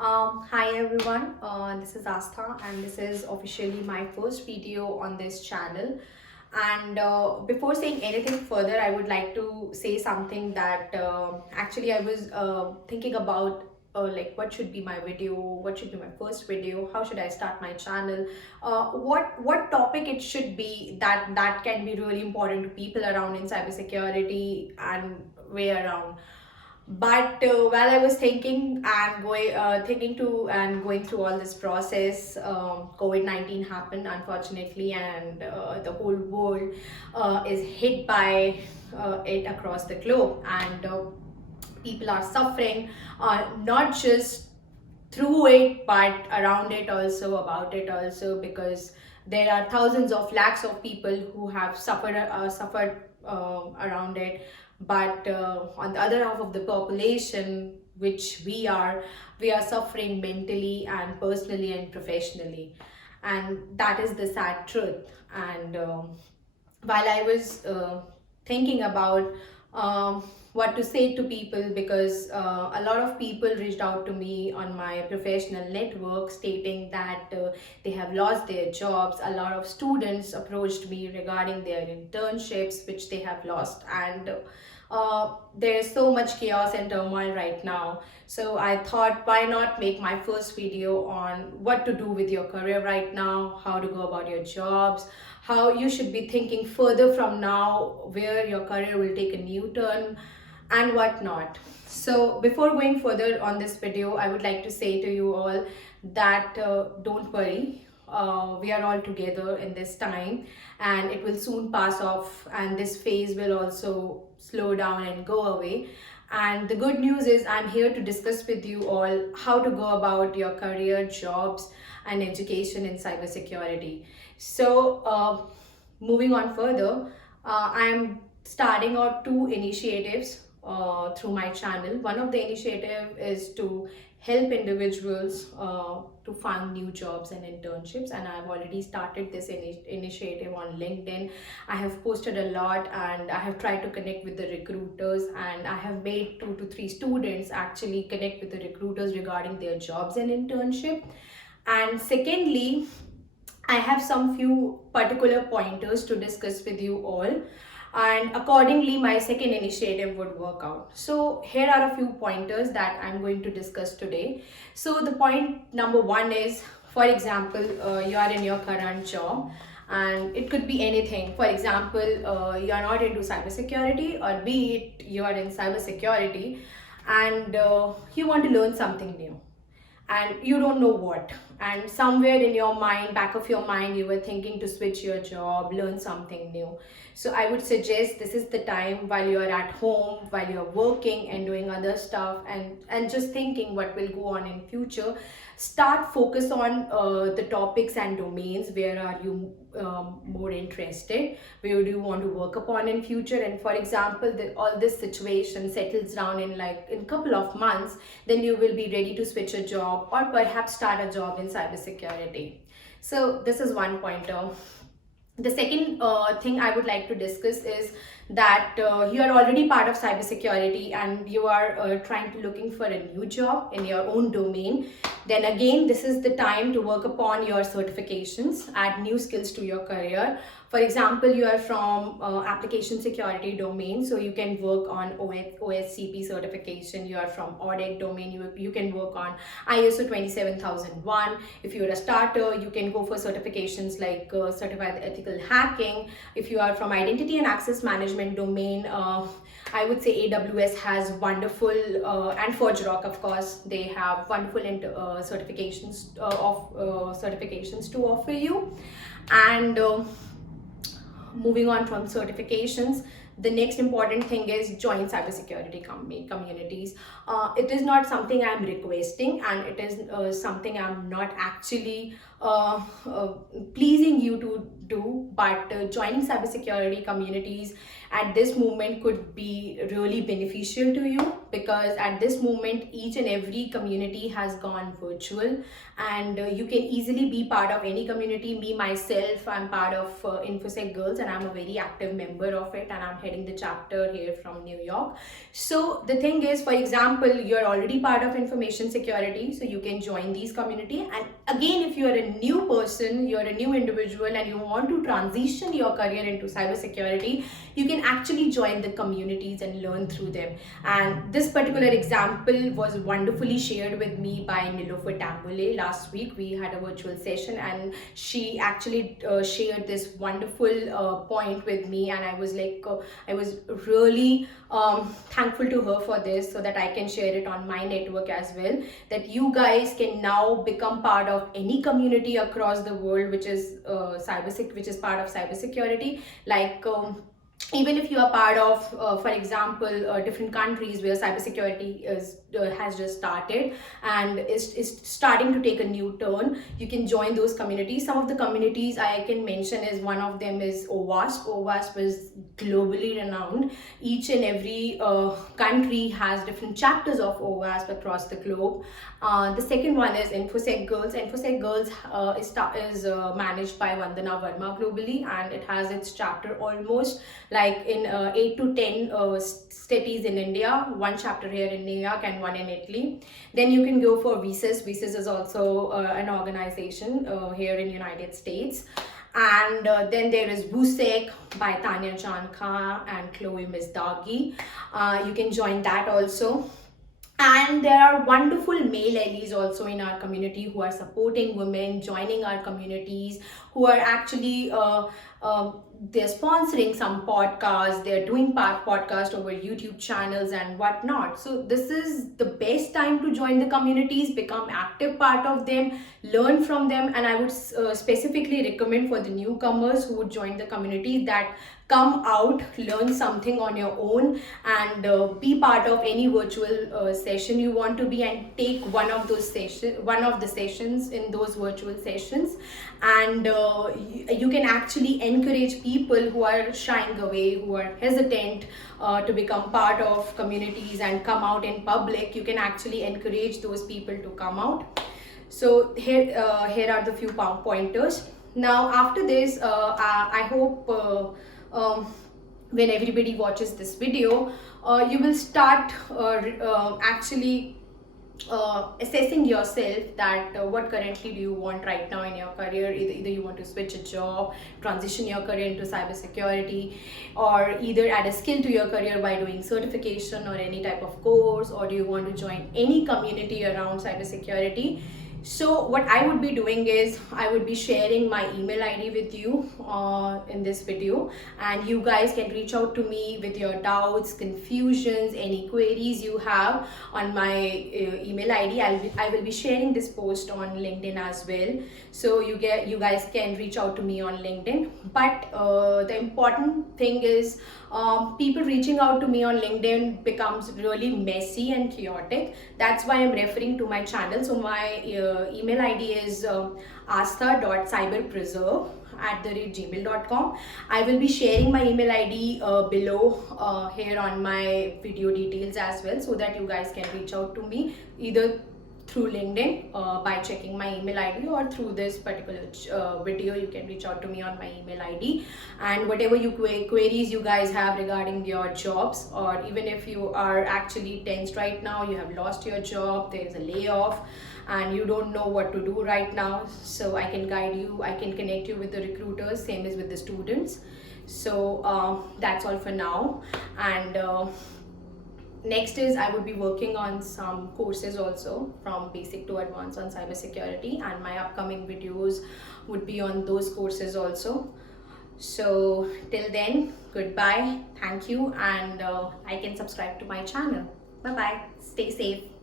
Hi everyone, this is Aastha and this is officially my first video on this channel. And before saying anything further, I would like to say something that actually I was thinking about, like what should be my video, what should be my first video, how should I start my channel, what topic it should be that can be really important to people around in cybersecurity and way around. But while I was thinking through all this process, COVID-19 happened unfortunately, and the whole world is hit by it across the globe, and people are suffering, not just through it but around it also, about it also, because there are thousands of lakhs of people who have suffered around it. But on the other half of the population, which we are suffering mentally and personally and professionally, and that is the sad truth. And while I was thinking about what to say to people, because a lot of people reached out to me on my professional network stating that they have lost their jobs. A lot of students approached me regarding their internships which they have lost, and there is so much chaos and turmoil right now. So I thought, why not make my first video on what to do with your career right now, how to go about your jobs, how you should be thinking further from now, where your career will take a new turn and whatnot. So before going further on this video, I would like to say to you all that don't worry, we are all together in this time, and it will soon pass off, and this phase will also slow down and go away. And the good news is I'm here to discuss with you all how to go about your career, jobs and education in cybersecurity. So moving on further, I'm starting out two initiatives through my channel. One of the initiative is to help individuals to find new jobs and internships, and I've already started this initiative on LinkedIn. I have posted a lot, and I have tried to connect with the recruiters, and I have made 2 to 3 students actually connect with the recruiters regarding their jobs and internship. And secondly, I have some few particular pointers to discuss with you all, and accordingly my second initiative would work out. So here are a few pointers that I'm going to discuss today. So the point number one is, for example, you are in your current job, and it could be anything. For example, you are not into cybersecurity, or be it you are in cybersecurity, and you want to learn something new and you don't know what, and somewhere in your mind, back of your mind, you were thinking to switch your job, learn something new. So I would suggest this is the time, while you are at home, while you're working and doing other stuff, and just thinking what will go on in future, start focus on the topics and domains where are you more interested, where do you want to work upon in future. And for example, all this situation settles down in like in couple of months, then you will be ready to switch a job or perhaps start a job in cybersecurity. So this is one pointer. The second thing I would like to discuss is that you are already part of cybersecurity and you are trying to looking for a new job in your own domain. Then again, this is the time to work upon your certifications, add new skills to your career. For example, you are from application security domain, so you can work on OSCP certification. You are from audit domain, you can work on ISO 27001. If you're a starter, you can go for certifications like certified ethical hacking. If you are from identity and access management domain, I would say AWS has wonderful, and ForgeRock, of course, they have wonderful certifications certifications to offer you. And moving on from certifications, the next important thing is join cybersecurity communities. It is not something I'm requesting, and it is something I'm not actually pleasing you to do, but joining cybersecurity communities at this moment could be really beneficial to you, because at this moment each and every community has gone virtual, and you can easily be part of any community. Me myself, I'm part of InfoSec Girls, and I'm a very active member of it, and I'm heading the chapter here from New York. So the thing is, for example, you're already part of information security, so you can join these community. And again, if you're a new person, you're a new individual, and you want to transition your career into cybersecurity, you can actually join the communities and learn through them. And this particular example was wonderfully shared with me by Nilofer Tambule. Last week we had a virtual session, and she actually shared this wonderful point with me, and I was like, I was really thankful to her for this, so that I can share it on my network as well, that you guys can now become part of any community across the world which is which is part of cybersecurity. Like even if you are part of, for example, different countries where cybersecurity has just started and is starting to take a new turn, you can join those communities. Some of the communities I can mention is, one of them is OWASP. OWASP is globally renowned. Each and every country has different chapters of OWASP across the globe. The second one is InfoSec Girls. InfoSec Girls is managed by Vandana Verma globally, and it has its chapter almost like in 8 to 10 cities in India, one chapter here in New York and one in Italy. Then you can go for VSIS. VSIS is also an organization here in United States. And then there is WUSEC by Tanya Janka and Chloe Mizdagi. You can join that also. And there are wonderful male allies also in our community who are supporting women, joining our communities, who are actually they're sponsoring some podcasts, they're doing podcast over YouTube channels and whatnot. So this is the best time to join the communities, become active part of them, learn from them. And I would specifically recommend for the newcomers who would join the community that come out, learn something on your own, and be part of any virtual session you want to be, and take one of the sessions in those virtual sessions. And you can actually encourage people who are shying away, who are hesitant to become part of communities and come out in public. You can actually encourage those people to come out. So here are the few pointers. Now after this, I hope when everybody watches this video, you will start actually assessing yourself that what currently do you want right now in your career. Either you want to switch a job, transition your career into cybersecurity, or either add a skill to your career by doing certification or any type of course, or do you want to join any community around cybersecurity. So what I would be doing is, I would be sharing my email ID with you in this video, and you guys can reach out to me with your doubts, confusions, any queries you have on my email ID. I will be sharing this post on LinkedIn as well, so you guys can reach out to me on LinkedIn. But the important thing is, people reaching out to me on LinkedIn becomes really messy and chaotic. That's why I'm referring to my channel. So my email ID is aastha.cyberpreserve @gmail.com. I will be sharing my email ID below here on my video details as well, so that you guys can reach out to me either through LinkedIn by checking my email ID, or through this particular video you can reach out to me on my email ID. And whatever queries you guys have regarding your jobs, or even if you are actually tensed right now, you have lost your job, there is a layoff and you don't know what to do right now, so I can guide you, I can connect you with the recruiters, same as with the students. So that's all for now. And next is, I would be working on some courses also, from basic to advanced on cybersecurity, and my upcoming videos would be on those courses also. So till then, goodbye, thank you, and I can subscribe to my channel. Bye bye, stay safe.